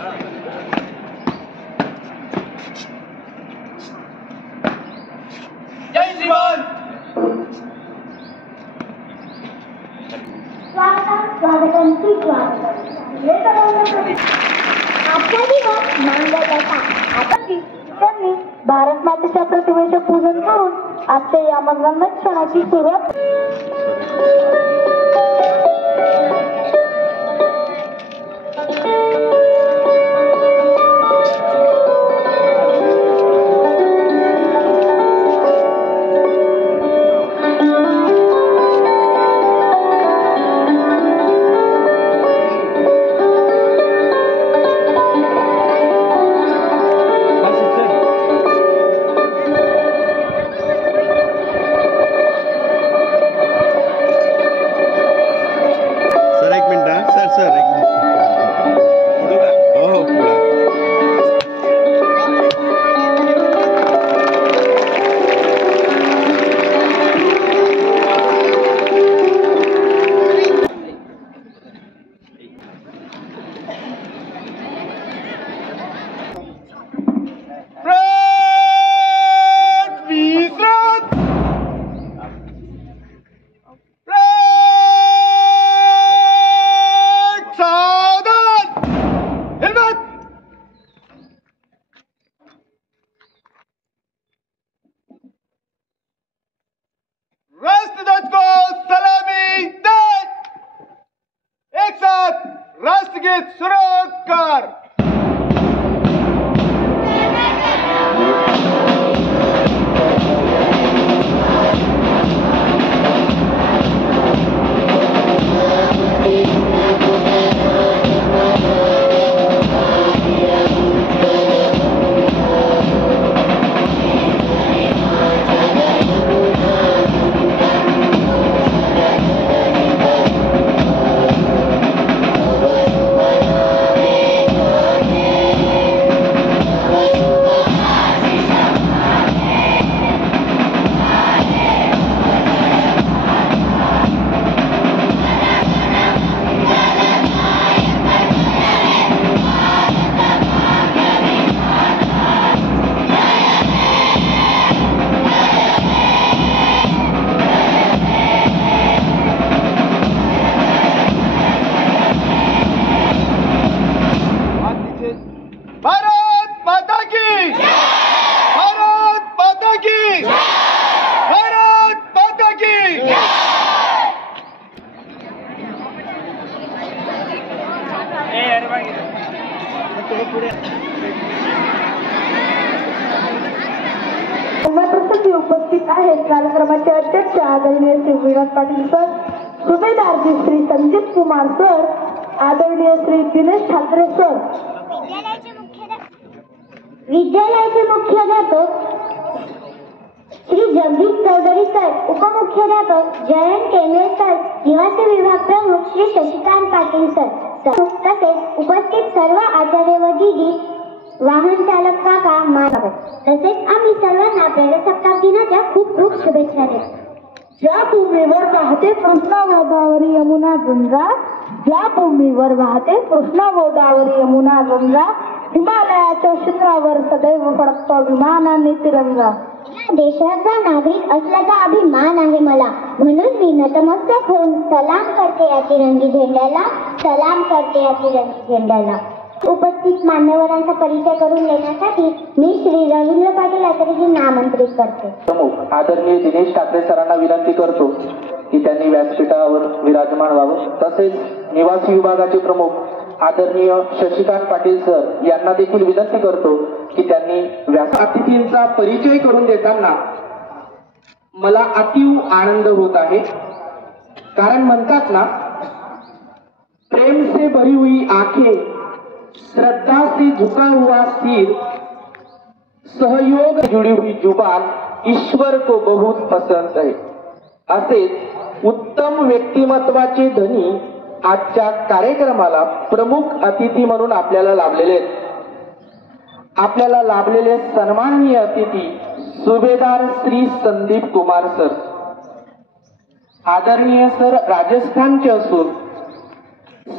जय श्रीमान। स्वागतम आजचा दिवस मंगळाचा आपण त्यांनी भारत मातेच्या प्रतिमेचे पूजन करून आजच्या या मंगलमय क्षणाची सुरुवात राष्ट्रगीत सुरू कर। उपस्थित आहेत कार्यक्रमाचे अध्यक्ष आदरणीय श्री विनोद पाटील सर, सुभेदार श्री संजीत कुमार सर, आदरणीय श्री दिनेश ठाकरे सर, विद्यालयाचे मुख्याध्यापक श्री जगदीश चौधरी सर, उपमुख्याध्यापक जयंत केंद्रे सर, निवासी विभाग प्रमुख श्री शशिकांत पाटील सर, तसेच उपस्थित सर्व आचार्य व दीदी, वाहन चालक काका, तसेच आम्ही सर्वांना प्रजासत्ताक दिनाच्या खूप खूप शुभेच्छा देतो। ज्या भूमीवर वाहते कृष्णा गोदावरी यमुना गंगा, ज्या भूमीवर वाहते कृष्णा गोदावरी यमुना गंगा, हिमालयाच्या शिखरावर सदैव फडकतो विमानाने तिरंगा। देशाचा नागरिक असल्याचा अभिमान आहे मला, म्हणून मी नतमस्तक होऊन सलाम करते या तिरंगी झेंड्याला, सलाम करते या तिरंगी झेंड्याला। उपस्थित मान्यवरांचा परिचय करून देण्यासाठी मी श्री रवींद्र पाटील आचार्यजींना आमंत्रित करते। प्रमुख आदरणीय दिनेश ठाकरे सरांना विनंती करतो की त्यांनी व्यासपीठावर विराजमान व्हावं। तसेच निवासी विभागाचे प्रमुख आदरणीय शशिकांत पाटील सर यांना देखील विनंती करतो की त्यांनी अतिथींचा परिचय करून देताना मला अतीव आनंद होत आहे। कारण म्हणतात ना, प्रेम से भरी हुई आंखें, श्रद्धा से झुका हुआ सिर, सहयोग जुड़ी हुई जुबान ईश्वर को बहुत पसंद है। असेच उत्तम व्यक्तिमत्वाचे धनी आजच्या कार्यक्रमाला प्रमुख अतिथी म्हणून आपल्याला लाभलेले आहेत। आपल्याला लाभलेले सन्माननीय अतिथी सुभेदार श्री संदीप कुमार सर। आदरणीय सर राजस्थानचे असून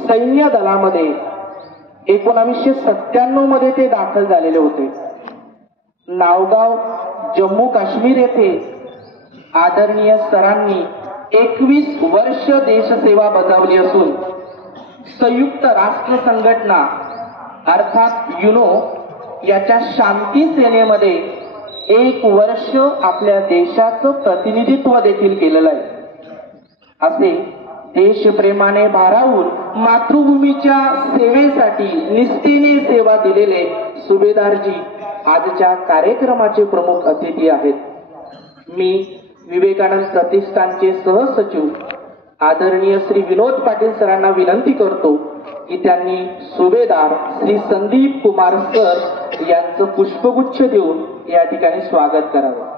सैन्य दलामध्ये 1997 मध्ये ते दाखल झालेले होते. नावगाव जम्मू काश्मीर येथे आदरणीय सरांनी 21 वर्ष देशसेवा बजावली असून संयुक्त राष्ट्र संघटना अर्थात युनो याच्या शांती सेनेमध्ये 1 वर्ष आपल्या देशाचं प्रतिनिधित्व देखील केलेलं आहे. असे देशप्रेमाने भारावून मातृभूमीच्या सेवेसाठी निष्ठेने सेवा दिलेले सुभेदारजी आजच्या कार्यक्रमाचे प्रमुख अतिथी आहेत. मी विवेकानंद प्रतिष्ठानचे सहसचिव आदरणीय श्री विनोद पाटील सरांना विनंती करतो की त्यांनी सुभेदार श्री संदीप कुमार सर यांचं पुष्पगुच्छ देऊन या ठिकाणी स्वागत करावं.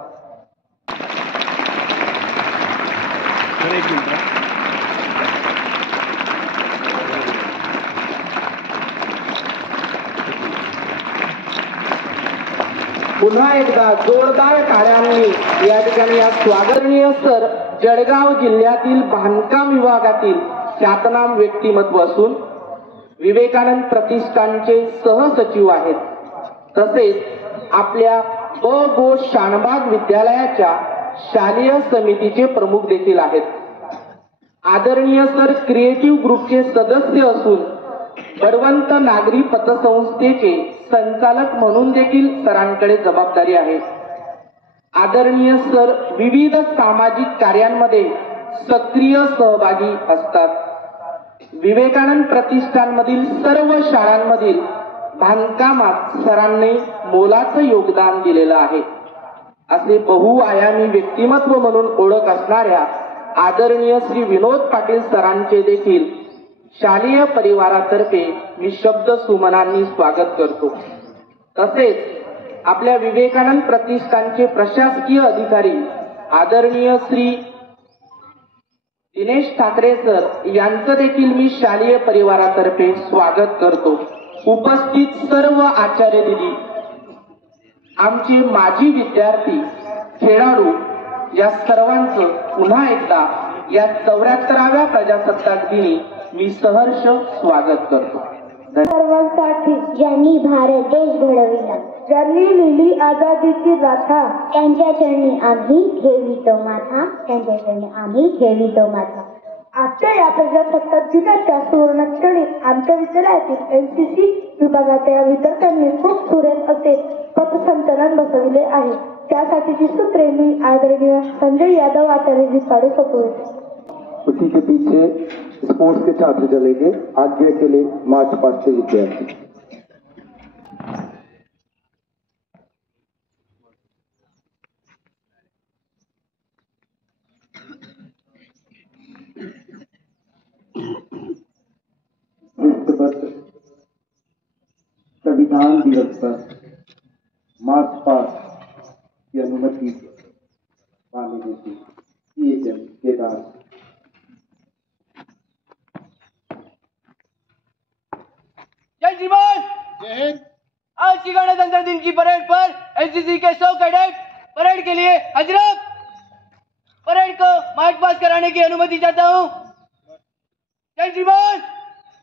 पुन्हा एकदा जोरदार टाळ्यांनी या ठिकाणी या स्वागतनीय सर जळगाव जिल्ह्यातील बांधकाम विभागातील ख्यातनाम व्यक्तिमत्व असून विवेकानंद प्रतिष्ठानचे सहसचिव आहेत. तसेच आपल्या ब गो शानबाग विद्यालयाच्या शालेय समितीचे प्रमुख देखील आहेत. आदरणीय सर क्रिएटिव्ह ग्रुपचे सदस्य असून बळवंत नागरी पतसंस्थेचे संचालक म्हणून देखील सरांकडे जबाबदारी आहे. आदरणीय सर विविध सामाजिक कार्यांमध्ये सक्रिय सहभागी असतात. विवेकानंद प्रतिष्ठानमधील सर्व शाळांमधील बांधकामात सरांनी मोलाचं योगदान दिलेलं आहे. असे बहुआयामी व्यक्तिमत्व म्हणून ओळख असणाऱ्या आदरणीय श्री विनोद पाटील सरांचे देखील शालेय परिवारातर्फे मी शब्द सुमनांनी स्वागत करतो. तसेच आपल्या विवेकानंद प्रतिष्ठानचे प्रशासकीय अधिकारी आदरणीय श्री दिनेश ठाकरे सर यांचं देखील मी शालेय परिवारातर्फे स्वागत करतो. उपस्थित सर्व आचार्य दिदी, आमचे माजी विद्यार्थी, खेळाडू या सर्वांचं पुन्हा एकदा या 74व्या प्रजासत्ताक दिनी मी सहर्ष स्वागत करतो. सर्वांसाठी ज्यांनी भारत देश घडविला, ज्यांनी लिहिली आझादीची गाथा, त्यांच्या चरणी आम्ही ठेवितो माथा, त्यांच्या चरणी आम्ही ठेवितो माथा. आजच्या या प्रजासत्ताक दिनाच्या सुवर्णक्षणी आमच्या विद्यालयातील एनसीसी विभागाच्या विद्यार्थ्यांनी खूप सुरेख असे पथसंचलन बसविले आहे. त्यासाठीची सूत्रे मी आदरणीय संजय यादव आचार्यजी पाडे सोपवते. उसी के पीछे स्पोर्ट्स के छात्र चलेंगे. आगे के लिए मार्च पास्ट के विद्यार्थी. संविधान दिवस पर मार्च पास्ट की अनुमति पाने देती केदार जय जवान जय हिंद। आज की गणतंत्र दिन की परेड पर एनसीसी के 100 कैडेट परेड के लिए हजरत, परेड को मार्च पास कराने की अनुमति चाहता हूँ। जय जवान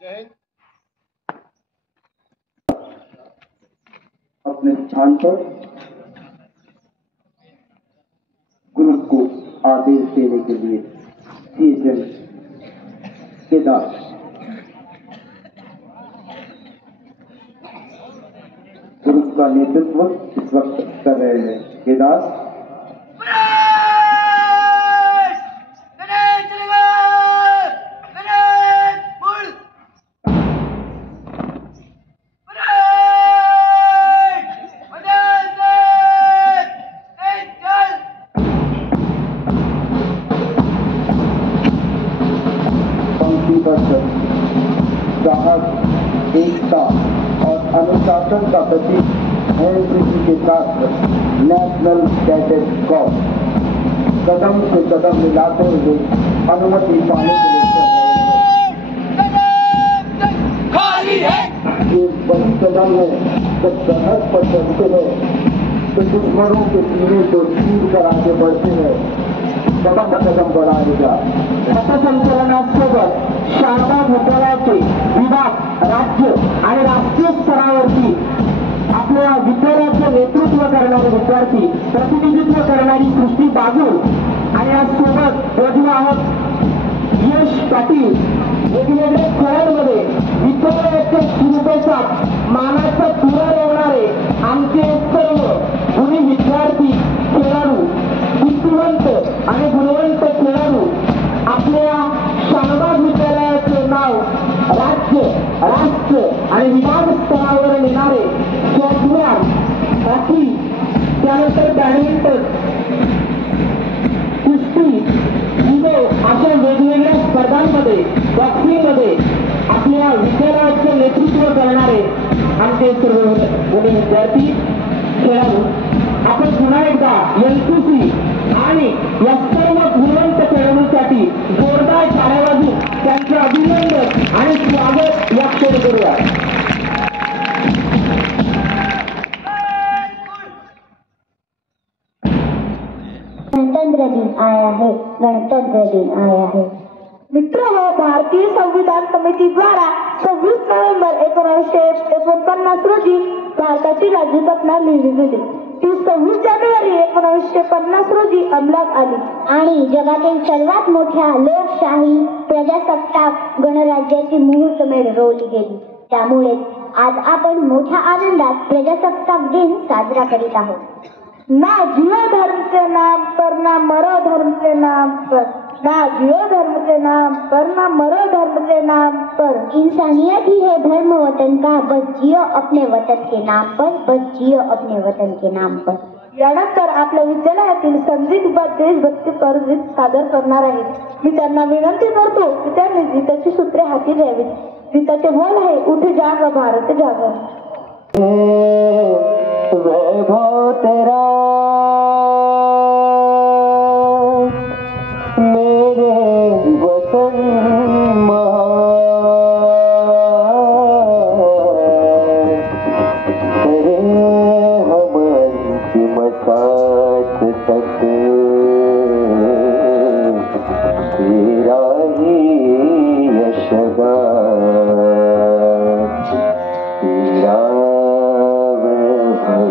जय हिंद। अपने स्थान पर ग्रुप को आदेश देने के लिए सीएम केदार ग्रुप का नेतृत्व इस वक्त कर रहे हैं. केदार साहस, एकता और अनुशासन का प्रतीक एनसीसी के साथ नेशनल कैडेट कॉर्प्स कदम से कदम मिलाते हुए अनुमति पाने के लिए ये बड़ी कदम है. जब सरहद पर चलते हैं तो दुश्मनों के सीने को चीर कर आगे बढ़ते हैं. कदम बढ़ाएगा. पथसंचलनासोबत शारदा विद्यालयाचे विभाग राज्य आणि राष्ट्रीय स्तरावरती आपल्या विद्यालयाचे नेतृत्व करणारे विद्यार्थी, प्रतिनिधित्व करणारी सृष्टी बागुल आणि यासोबत बाजूला आहोत यश पाटील. वेगवेगळ्या खेळांमध्ये विद्यालयाचे शिरपेचात मानाचा तुरा लावणारे आमचे सर्व गुणी विद्यार्थी, खेळाडू, बुद्धिवंत आणि गुणवंत खेळाडू आपल्या शानबाग विद्यालयाचे नाव राज्य, राष्ट्र आणि विभाग स्तरावर नेणारे सॉफ्टवेअर, हॉकी, त्यानंतर बॅडमिंटन, कुस्ती, जुडो अशा वेगवेगळ्या स्पर्धांमध्ये, बॉक्सिंगमध्ये आपल्या विद्यालयाचे नेतृत्व करणारे आमचे सर्व गुणी विद्यार्थी, खेळाडू. आपण पुन्हा एकदा एनसीसी आणि या सर्व गुणवंत खेळाडूंसाठी जोरदार टाळ्या वाजवून त्यांचे अभिनंदन आणि स्वागत या क्षणी करूया. गणतंत्र दिन आया है, गणतंत्र दिन आया है. मित्र हो, भारतीय संविधान समिती द्वारा 26 नोव्हेंबर 1949 रोजी भारताची राज्यघटना लिहिली गेली. ती 26 जानेवारी 1950 रोजी अंमलात आली आणि जगातील सर्वात मोठ्या लोकशाही प्रजासत्ताक गणराज्याची मुहूर्तमेढ रोवली गेली. त्यामुळे आज आपण मोठ्या आनंदात प्रजासत्ताक दिन साजरा करीत आहोत. ना जियो धर्म के नाम पर, ना मरो धर्म के नाम पर, ना जियो धर्म के नाम पर, ना मरो धर्म के नाम पर. इंसानियत ही है धर्म वतन का, बस जियो अपने वतन के नाम पर, बस जियो अपने वतन के नाम पर. यानंतर आपल्या विद्यालयातील संगीत व देशभक्तीपर गीत सादर करणार आहेत. मी त्यांना विनंती करतो की त्यांनी गीताची सूत्रे हाती द्यावीत. गीताचे बोल आहे, उठ जाग भारत जाग. वैभव तेरा मेरे वतन तेरे हमारी मसाज तक तेरा ही यशगान तेरा वैभव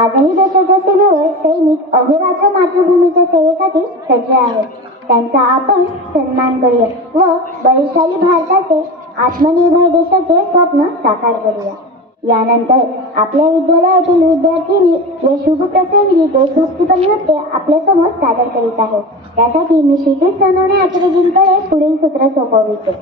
आजही देशाच्या सीमेवर सैनिक अहोरात्र मातृभूमीच्या सेवेसाठी सज्ज आहेत. त्यांचा आपण सन्मान करूया व बलशाली भारताचे आत्मनिर्भर देशाचे स्वप्न साकार करूया. यानंतर आपल्या विद्यालयातील विद्यार्थ्यांनी या शुभ प्रसंगी देशभक्तीपर नृत्य आपल्यासमोर सादर करीत आहेत. त्यासाठी मी क्षितिज सोनवणे आचार्यजींकडे पुढील सूत्र सोपवितो.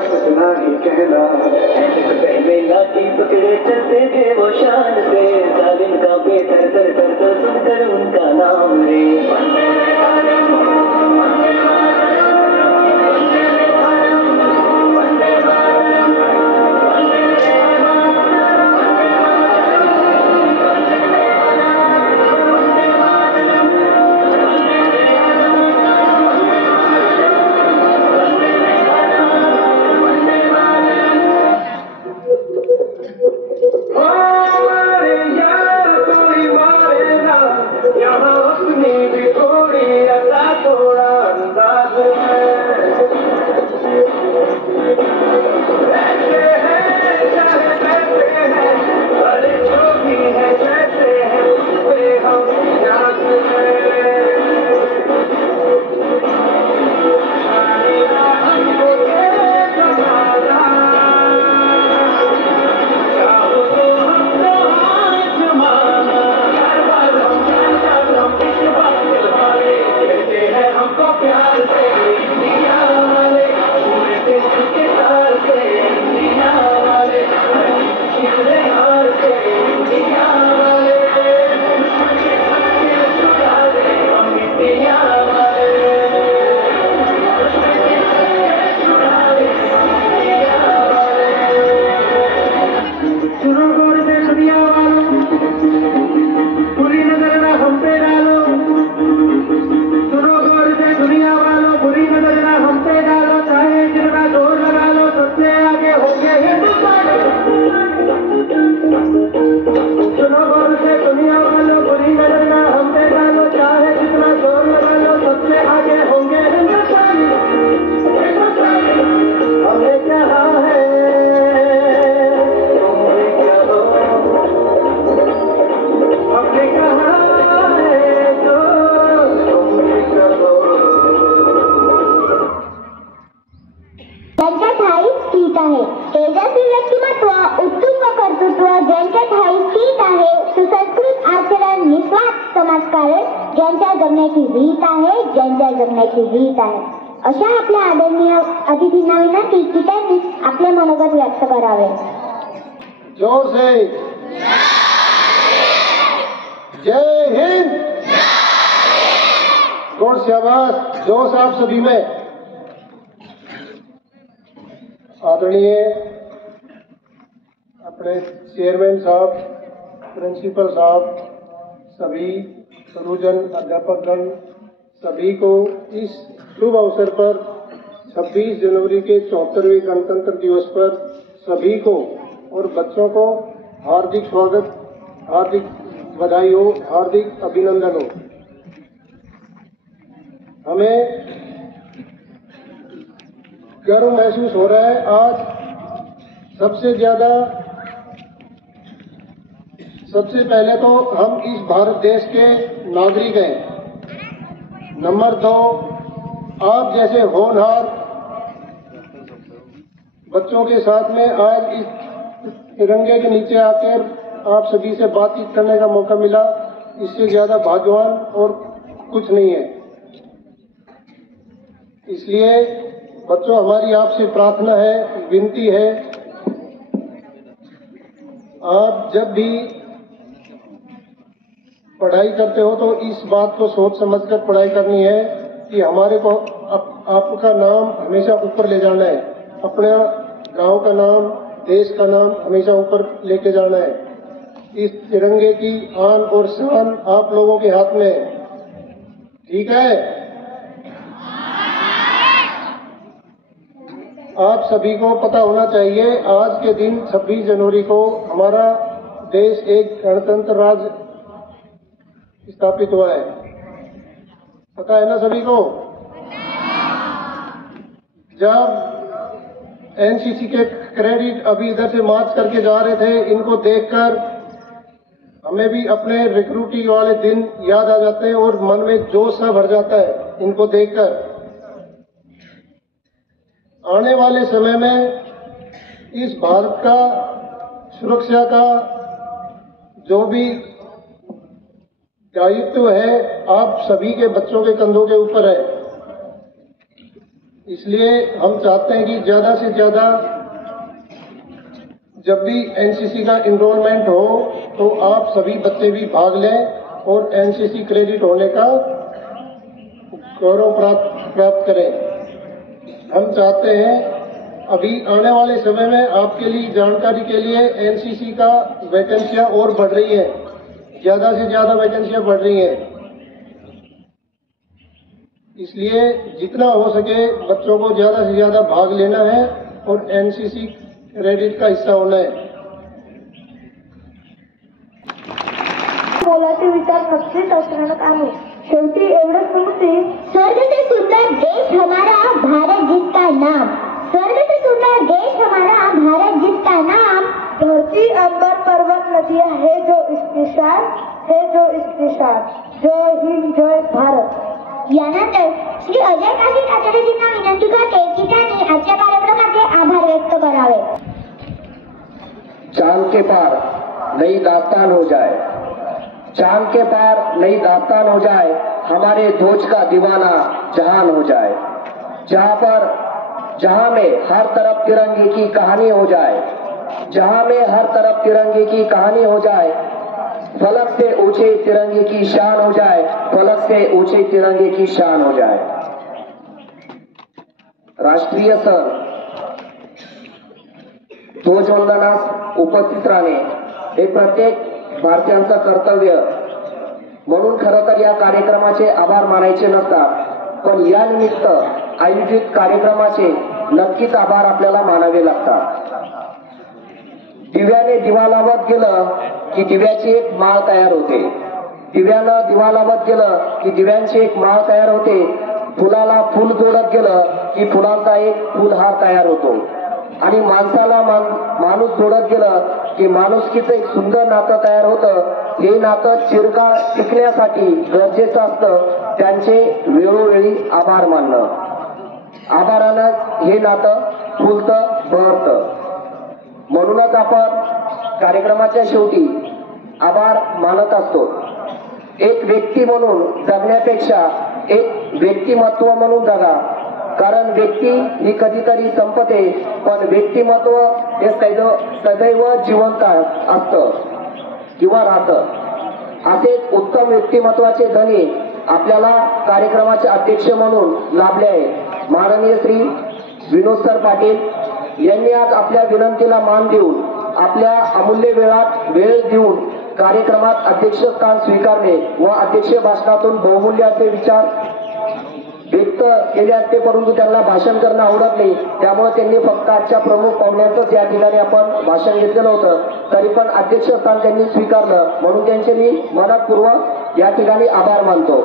कुछ नहीं कहना। पहले लाठी पकड़े चलते थे वो शान से, जालिम का बेहतर तर तर तर सुनकर उनका नाम रे। तेजस्वी व्यक्तिमत्व, उत्तुंग कर्तृत्व ज्यांच्यात हायस्थित आहे, सुसंस्कृत आचरण, निस्वार्थ समाजकारण ज्यांच्या जगण्याची रीत आहे, ज्यांच्या जगण्याची रीत आहे, अशा आपल्या आदरणीय अतिथींना विनंती की त्यांनी आपले मनोगत व्यक्त करावे. जोर से जय हिंद. जोर से आवाज, जोश आप सभी में. आदरणीय अपने चेयरमैन साहब, प्रिंसिपल साहब, सभी गुरुजन, अध्यापकगण, सभी को इस शुभ अवसर पर 26 जनवरी के 74वें गणतंत्र दिवस पर सभी को और बच्चों को हार्दिक स्वागत, हार्दिक बधाई हो, हार्दिक अभिनंदन हो. हमें गर्व महसूस हो रहा है. आज सबसे पहले तो हम इस भारत देश के नागरिक हैं. नंबर 2, आप जैसे होनहार बच्चों के साथ में आज इस तिरंगे के नीचे आकर आप सभी से बातचीत करने का मौका मिला. इससे ज्यादा भाग्यवान और कुछ नहीं है. इसलिए बच्चों, हमारी आपसे प्रार्थना है, विनती है, आप जब भी पढ़ाई करते हो तो इस बात को सोच समझकर पढ़ाई करनी है कि हमारे को आपका नाम हमेशा ऊपर ले जाना है. अपने गांव का नाम, देश का नाम हमेशा ऊपर लेके जाना है. इस तिरंगे की आन और शान आप लोगों के हाथ में है. ठीक है? आप सभी को पता होना चाहिए, आज के दिन 26 जनवरी को हमारा देश एक गणतंत्र राज्य स्थापित हुआ है. पता है ना सभी को? जब एनसीसी के क्रेडिट अभी इधर से मार्च करके जा रहे थे, इनको देखकर हमें भी अपने रिक्रूटिंग वाले दिन याद आ जाते हैं और मन में जोश सा भर जाता है इनको देखकर. आने वाले समय में इस भारत का सुरक्षा का जो भी दायित्व है, आप सभी के बच्चों के कंधों के ऊपर है. इसलिए हम चाहते हैं कि ज़्यादा से ज़्यादा जब भी एनसीसी का इनरोलमेंट हो तो आप सभी बच्चे भी भाग लें और एनसीसी क्रेडिट होने का गौरव प्राप्त करें। हम चाहते हैं अभी आने वाले समय में आपके लिए जानकारी के लिए एनसीसी का वैकेंसियां और बढ़ रही है, ज़्यादा से ज़्यादा वैकेंसियां बढ़ रही हैं। इसलिए जितना हो सके बच्चों को ज़्यादा से ज़्यादा भाग लेना है और एनसीसी क्रेडिट का हिस्सा होना है। मोलाचे विचार नक्कीच असणं काम आहे। शेवटी एवढंच सांगते, स्वर्ग से सुंदर देश हमारा भारत जिसका नाम, स्वर्ग से सुंदर देश हमारा भारत जिसका नाम, धरती अंबर पर्वत नदियां है जो इसकी शान, है जो इसकी शान, जय हिंद जय भारत। यानंतर श्री अजय काशीद आचार्यजींना विनंती करते की त्यांनी आजच्या कार्यक्रमाचे आभार व्यक्त करावे। चांद के पार नई दास्तान हो जाए, चांद के पार नई दास्तान हो जाए, हमारे ध्वज का दीवाना जहान हो जाए, जहां में हर तरफ तिरंगे की कहानी हो जाए, जहां में हर तरफ तिरंगे की कहानी हो जाए, फलक से ऊंचे तिरंगे की शान हो जाए, फलक से ऊंचे तिरंगे की शान हो जाए। राष्ट्रीय सण ध्वजवंदनास उपस्थित राहणे हे प्रत्येक भारतीयांचं कर्तव्य म्हणून खरं तर या कार्यक्रमाचे आभार मानायचे नसतात, पण या निमित्त आयोजित कार्यक्रमाचे नक्कीच आभार आपल्याला मानावे लागतात। दिव्याने दिवा लावत गेलं की दिव्याची एक माळ तयार होते, दिव्यानं दिवा लावत गेलं की दिव्यांची एक माळ तयार होते, फुलाला फुल जोडत गेलं की फुलांचा एक फुलहार तयार होतो आणि माणसाला माणूस जोडत गेलं की माणुसकीचं एक सुंदर नातं तयार होतं। हे नातं चिरकाळ टिकण्यासाठी गरजेचं असतं त्यांचे वेळोवेळी आभार मानणं, आभारानं हे नातं फुलतं बहरतं। म्हणूनच आपण कार्यक्रमाच्या शेवटी आभार मानत असतो। एक व्यक्ती म्हणून जगण्यापेक्षा एक व्यक्तिमत्व म्हणून जगा, कारण व्यक्ती ही कधीतरी संपते पण व्यक्तिमत्व हे सदैव जिवंत असतं किंवा राहतं। असे उत्तम व्यक्तिमत्वाचे धनी आपल्याला कार्यक्रमाचे अध्यक्ष म्हणून लाभले आहेत। माननीय श्री विनोद सर पाटील यांनी आज आपल्या विनंतीला मान देऊन आपल्या अमूल्य वेळ देऊन कार्यक्रमात अध्यक्षस्थान स्वीकारले व अध्यक्ष भाषणातून बहुमूल्य असे विचार व्यक्त केले असते, परंतु त्यांना भाषण करणं आवडत नाही, त्यामुळे त्यांनी फक्त आजच्या प्रमुख पाहुण्यांचंच या ठिकाणी आपण भाषण घेतलेलं होतं। तरी पण अध्यक्षस्थान त्यांनी स्वीकारलं म्हणून त्यांचे मी मनपूर्वक या ठिकाणी आभार मानतो।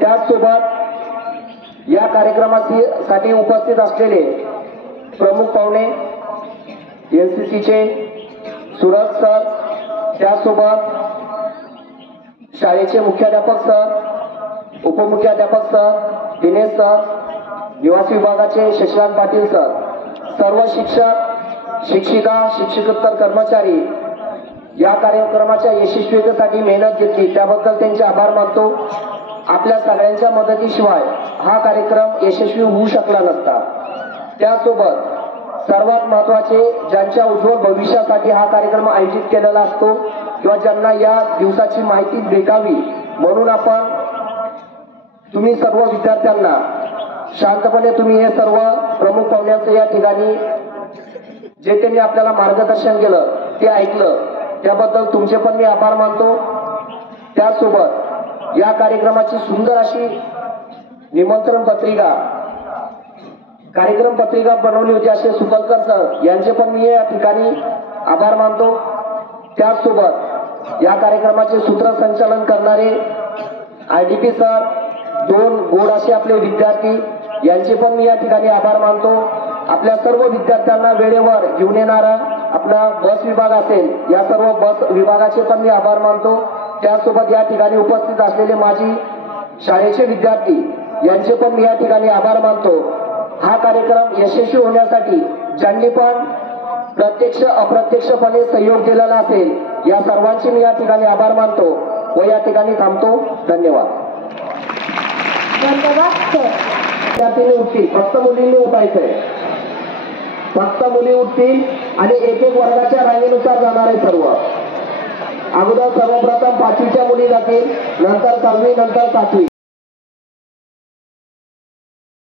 त्याचसोबत या कार्यक्रमासाठी उपस्थित असलेले प्रमुख पाहुणे एनसीसीचे सुरज सर, त्यासोबत शाळेचे मुख्याध्यापक सर, उपमुख्याध्यापक सर, दिनेश सर, निवासी विभागाचे शशिकांत पाटील सर, सर्व शिक्षक, शिक्षिका, शिक्षकेतर कर्मचारी या कार्यक्रमाच्या यशस्वीतेसाठी मेहनत घेतली त्याबद्दल त्यांचे आभार मानतो। आपल्या सगळ्यांच्या मदतीशिवाय हा कार्यक्रम यशस्वी होऊ शकला नसता। त्यासोबत सर्वात महत्त्वाचे ज्यांच्या उज्ज्वल भविष्यासाठी हा कार्यक्रम आयोजित केलेला असतो किंवा ज्यांना या दिवसाची माहिती भेटावी म्हणून आपण तुम्ही सर्व विद्यार्थ्यांना शांतपणे तुम्ही हे सर्व प्रमुख पाहुण्यांचं या ठिकाणी जे त्यांनी आपल्याला मार्गदर्शन केलं ते ऐकलं त्याबद्दल तुमचे पण मी आभार मानतो। त्यासोबत या कार्यक्रमाची सुंदर अशी निमंत्रण पत्रिका कार्यक्रम पत्रिका बनवली होती असे सुकलकर सर यांचे पण मी या ठिकाणी आभार मानतो। त्यासोबत या कार्यक्रमाचे सूत्रसंचालन करणारे आयडीपी सर, दोन गोड असे आपले विद्यार्थी यांचे पण मी या ठिकाणी आभार मानतो। आपल्या सर्व विद्यार्थ्यांना वेळेवर घेऊन येणारा आपला बस विभाग असेल या सर्व बस विभागाचे पण मी आभार मानतो। त्यासोबत या ठिकाणी उपस्थित असलेले माझी शाळेचे विद्यार्थी यांचे पण मी या ठिकाणी आभार मानतो। हा कार्यक्रम यशस्वी होण्यासाठी ज्यांनी पण प्रत्यक्ष अप्रत्यक्षपणे सहयोग दिलेला असेल या सर्वांचे मी या ठिकाणी आभार मानतो व या ठिकाणी थांबतो। धन्यवाद। धन्यवाद सर। विद्यार्थिनी उठतील, फक्त मुलींनी उठायचंय. फक्त मुली उठतील आणि एक एक वर्गाच्या रांगेनुसार जाणार आहे सर्व. अगोदर सर्वप्रथम 5वीच्या मुली जातील, नंतर 6वी, नंतर 7वी.